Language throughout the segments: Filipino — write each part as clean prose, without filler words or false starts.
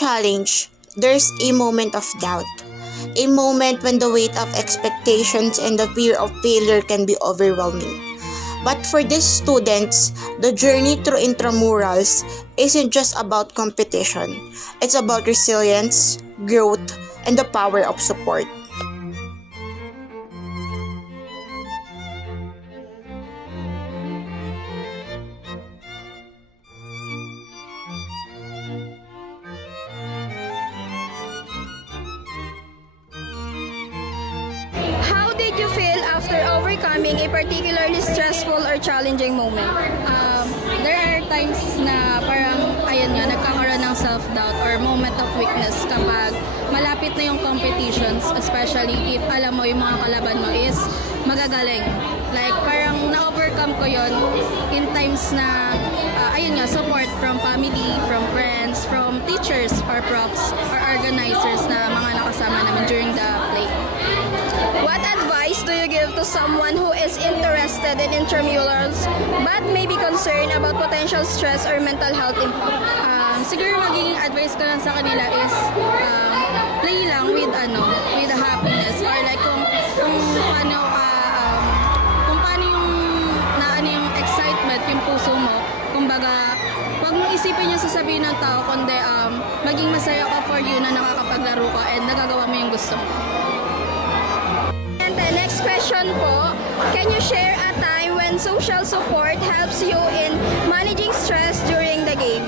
challenge, there's a moment of doubt. A moment when the weight of expectations and the fear of failure can be overwhelming. But for these students, the journey through intramurals isn't just about competition. It's about resilience, growth, and the power of support. How did you feel after overcoming a particularly stressful or challenging moment? There are times na parang, ayun nga, nagkakaroon ng self-doubt or moment of weakness kapag malapit na yung competitions, especially if alam mo yung mga kalaban mo is magagaling. Like, parang na-overcome ko yon in times na, ayun nga, support from family, from friends, from teachers or props or organizers na mga nakasama naman during the play. What advice do you give to someone who is interested in intramurals but may be concerned about potential stress or mental health impact? Siguro magiging advice ko lang sa kanila is play lang with happiness, or like kung paano yung yung excitement yung puso mo, kumbaga wag mo isipin yung sasabihin ng tao, kundi maging masaya ka for you na nakakapaglaro ka and nagagawa mo yung gusto mo. And the next question po, can you share a time when social support helps you in managing stress during the game?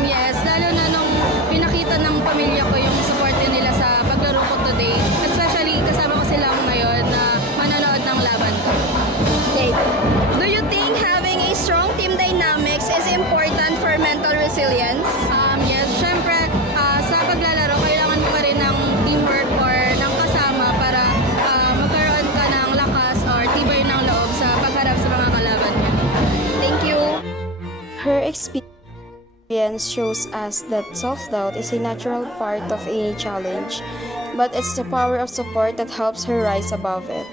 Yes, lalo na nung pinakita ng pamilya ko yung support nila sa paglaro ko today. Especially kasama ko sila ngayon na manonood ng laban ko. Okay. Do you think having a strong team dynamics is important for mental resilience? Yes, syempre sa paglalaro kailangan mo pa rin ng teamwork or ng kasama para magkaroon ka ng lakas or tibay ng loob sa pagharap sa mga kalaban niya. Thank you. Her experience shows us that self-doubt is a natural part of any challenge, but it's the power of support that helps her rise above it.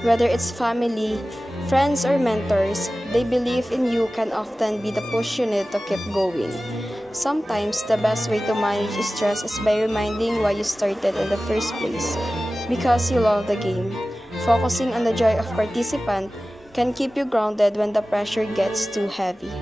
Whether it's family, friends, or mentors, they believe in you can often be the push you need to keep going. Sometimes, the best way to manage stress is by reminding why you started in the first place, because you love the game. Focusing on the joy of participant can keep you grounded when the pressure gets too heavy.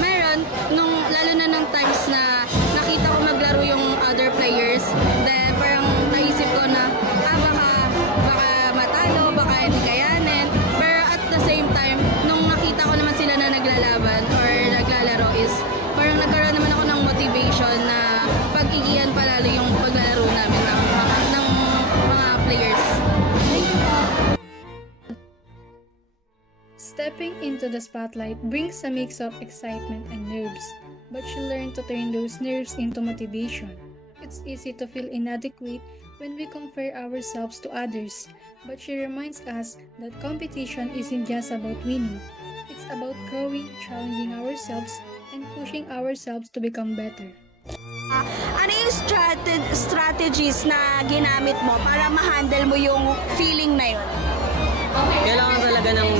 Meron, lalo na ng times na nakita ko maglaro yung other players, then parang naisip ko na baka matalo, baka hindi kayanin. Pero at the same time, nung nakita ko naman sila na naglalaban or naglalaro is parang nagkaroon naman ako ng motivation na pag-igihan palalo yung paglalaro namin ng mga players. Stepping into the spotlight brings a mix of excitement and nerves, but you learn to turn those nerves into motivation. It's easy to feel inadequate when we compare ourselves to others, but she reminds us that competition isn't just about winning. It's about growing, challenging ourselves, and pushing ourselves to become better. Ano yung strategies na ginamit mo para ma-handle mo yung feeling na yun? Kailangan talaga ng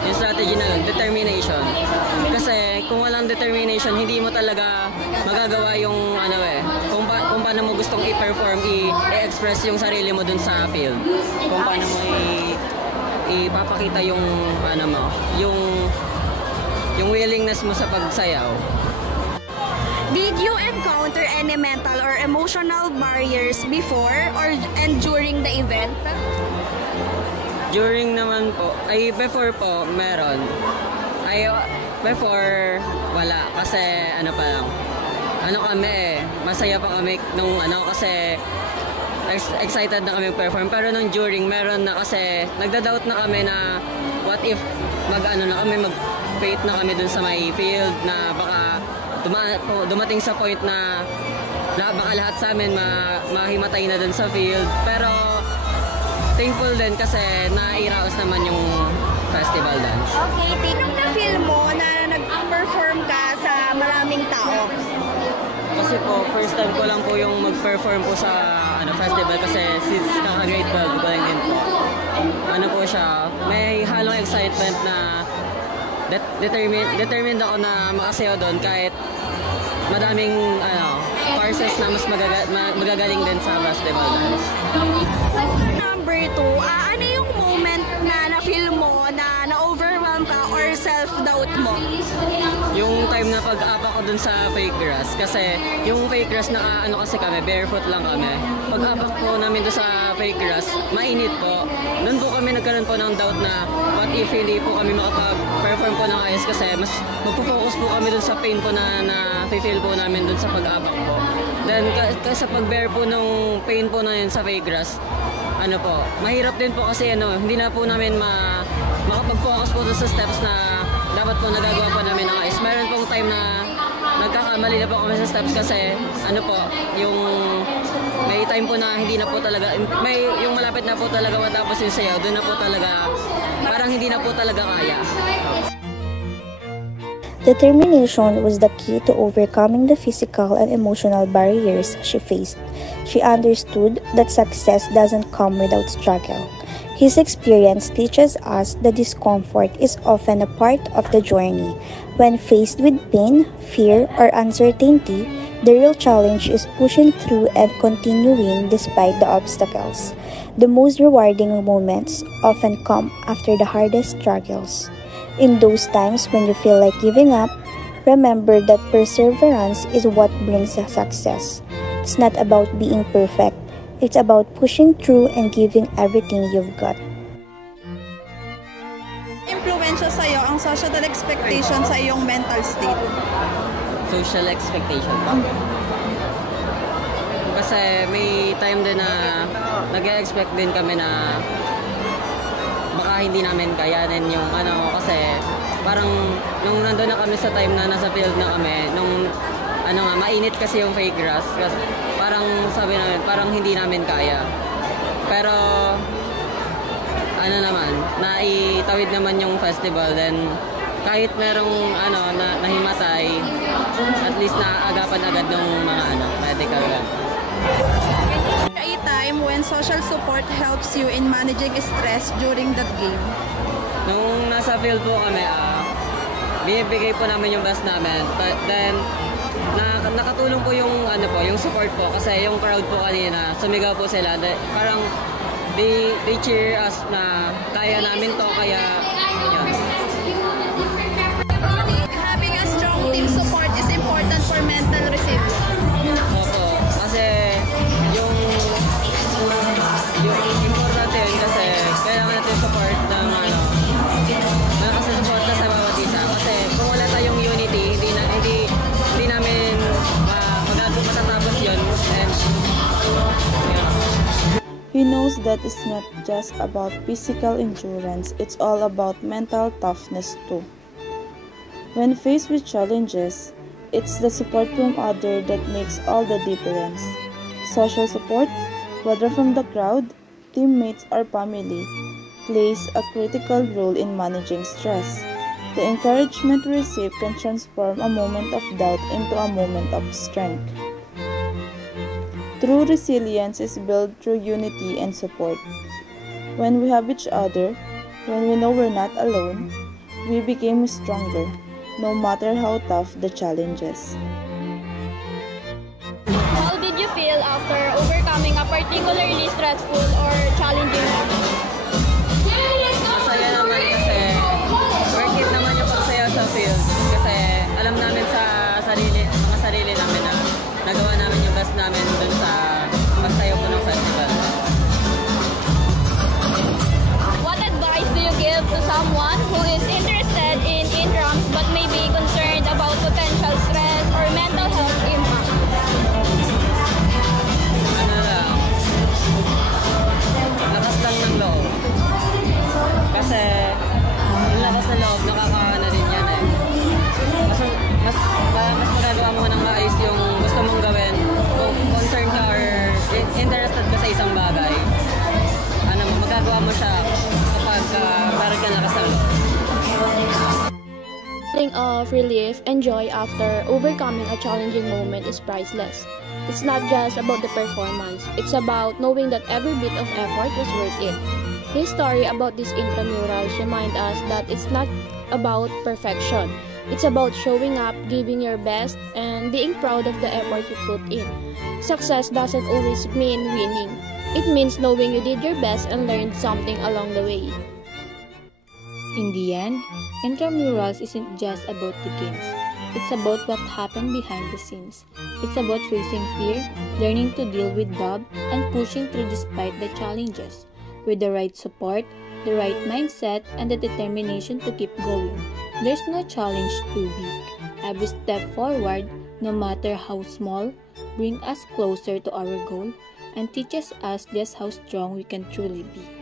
yung strategy na yun, determination. Kasi kung walang determination, hindi mo talaga magagawa yung kung paano mo gustong i-perform, i-express yung sarili mo dun sa field. Kung paano mo ipapakita yung yung willingness mo sa pagsayaw. Did you encounter any mental or emotional barriers before and during the event? During naman po, before po, meron. Before, wala. Kasi, masaya pa kami nung kasi excited na kami perform. Pero nung during, meron na kasi, nagda-doubt na kami na what if mag-fate na kami dun sa may field na baka dumating sa point na baka lahat sa amin mahimatay na dun sa field. Pero thankful din kasi nairaos naman yung festival dance. Okay, tinong na-feel mo na nag-perform ka sa maraming tao? Kasi po, first time ko lang po yung mag-perform po sa festival kasi since kaka-grade 12 ko lang din po. Ano po siya, may halong excitement na determined ako na makasayaw doon kahit madaming courses na mas magagaling din sa festival dance. Number 2, ano yung moment na na-feel mo na na-overwhelm ka or self-doubt mo? Yung time na pag-apa ko dun sa fake grass kasi yung fake grass kasi kami, barefoot lang kami. Pag-apa ko namin dun sa fake grass, mainit po. Doon po kami nagkaroon po ng doubt na what if hindi po kami makapag-perform po ng ayos kasi mas magpo-focus po kami dun sa pain po na feel po namin dun sa pag-apak po. Then kasi pag-bear po nung pain po na yun sa fake grass, mahirap din po kasi hindi na po namin makapag-focus po dun sa steps na dapat po nagagawa po namin ng ayos. Meron pong time na nagkakamali na po kami sa steps kasi yung may time po na hindi na po talaga, yung malapit na po talaga matapos yung sayaw, doon na po talaga, parang hindi na po talaga kaya. Determination was the key to overcoming the physical and emotional barriers she faced. She understood that success doesn't come without struggle. His experience teaches us that discomfort is often a part of the journey. When faced with pain, fear, or uncertainty, the real challenge is pushing through and continuing despite the obstacles. The most rewarding moments often come after the hardest struggles. In those times when you feel like giving up, remember that perseverance is what brings success. It's not about being perfect. It's about pushing through and giving everything you've got. Impluwensya sa'yo ang social expectation sa iyong mental state? Social expectation pa. Kasi may time din na nag-expect din kami na baka hindi namin kayanin yung kasi parang nung nandun na kami sa time na nasa field na kami, nung mainit kasi yung fake grass, kasi parang sabi namin, parang hindi namin kaya. Pero naitawid naman yung festival, then kahit merong nahimatay, at least naagapan agad ng mga medical. A time when social support helps you in managing stress during that game? Nung nasa field po kami, binibigay po namin yung best namin. But then, nakatulong po yung yung support po kasi yung crowd po kanina, sumigaw po sila. Parang they cheer us na kaya namin to, kaya yun. Having a strong team support is important for mental resilience. Opo, kasi yung importante yun kasi kailangan natin support ng support na sa bawat isa. Kasi kung wala tayong unity, hindi namin matatapos yun. And he knows that it's not just about physical endurance, it's all about mental toughness too. When faced with challenges, it's the support from others that makes all the difference. Social support, whether from the crowd, teammates, or family, plays a critical role in managing stress. The encouragement we receive can transform a moment of doubt into a moment of strength. True resilience is built through unity and support. When we have each other, when we know we're not alone, we become stronger, no matter how tough the challenges. How did you feel after overcoming a particularly stressful or challenging moment? Masaya naman kasi worth it naman yung pagsaya sa field. Kasi alam namin sa mga sarili namin na nagawa namin yung best namin dun sa pagsayaw po ng festival. What advice do you give to someone who is interested in drums but may be concerned about potential stress or mental health impact? Lakas lang mo siya kapag meron ka lakas ng loob. Feeling of relief and joy after overcoming a challenging moment is priceless. It's not just about the performance, it's about knowing that every bit of effort was worth it. His story about these intramurals remind us that it's not about perfection. It's about showing up, giving your best, and being proud of the effort you put in. Success doesn't always mean winning. It means knowing you did your best and learned something along the way. In the end, intramurals isn't just about the games. It's about what happened behind the scenes. It's about facing fear, learning to deal with doubt, and pushing through despite the challenges. With the right support, the right mindset, and the determination to keep going, there's no challenge too big. Every step forward, no matter how small, brings us closer to our goal and teaches us just how strong we can truly be.